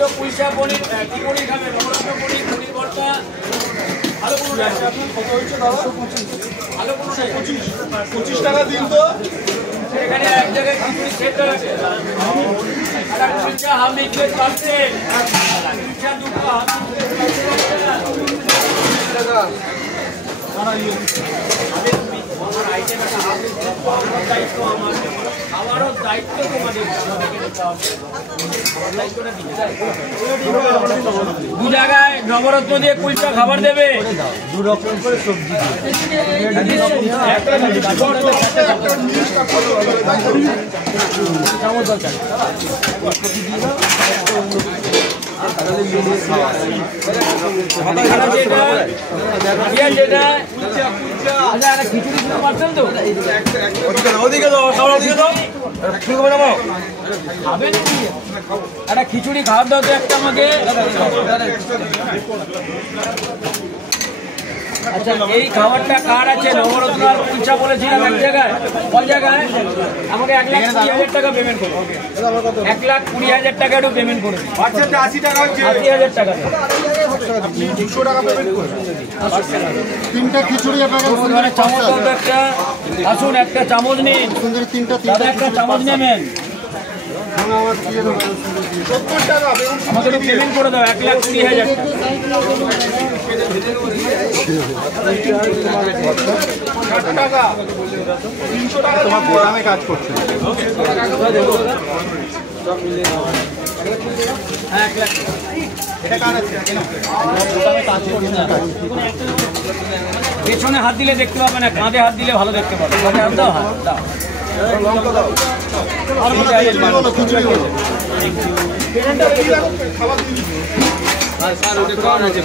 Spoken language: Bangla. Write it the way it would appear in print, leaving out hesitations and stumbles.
দুটো কুলচা পনির কি পনির খাবেন? নবরত্ন পনির, পনির ভর্তা, ভালো পনির আছে। কত হচ্ছে দাদা? ভালো পনির আছে। 25 টাকা দিন তো। এখানে এক জায়গায় খিচুড়ি সেট আছে। আর কুলচা হাফ প্লেট পাচ্ছে। কুলচা দুটো হাফ প্লেট টাকা। আমার আইটেম একটা হাফ প্লেট দায়িত্ব আমার। আমারও দায়িত্ব তোমাদের। দু জায়গায় নবরত্ন দিয়ে কুলচা খাবার দেবে। দু রকম করে সবজি। খিচুড়ি পারছেন তো? একটা খিচুড়ি খাওয়ার দাও তো একটা আমাকে। আচ্ছা, এই খাবারটা কার আছে? নবরত্ন আর কুলচা বলেছিলাম এক জায়গায়। ওই জায়গায় আমাকে 1,20,000 টাকা পেমেন্ট করো। 1,20,000 টাকা একটু পেমেন্ট করো। 80 টাকা হচ্ছে। 80,000 টাকা। 200 টাকা পেমেন্ট করুন। তিনটা খিচুড়ি আপনাকে চামচ দাও তো একটা। আসুন, একটা চামচ নিন। সুন্দরী তিনটা দাদা একটা চামচ নেবেন। আমার 70 টাকা আমাকে একটু পেমেন্ট করে দাও 1,20,000 টাকা। 60 টাকা 300 টাকা তোমার প্রোগ্রামে কাজ করছে। হ্যাঁ, 1 লাখ। এটা কার আছে? পেছনে হাত দিলে দেখতে পাবে না, কাঁধে হাত দিলে ভালো দেখতে পাবে। কাঁধে হাত দাও, হাত দাও। লঙ্কা দাও। আর খিচুড়ি হলো। খাবার দিন। স্যার ওটা কোন আছে?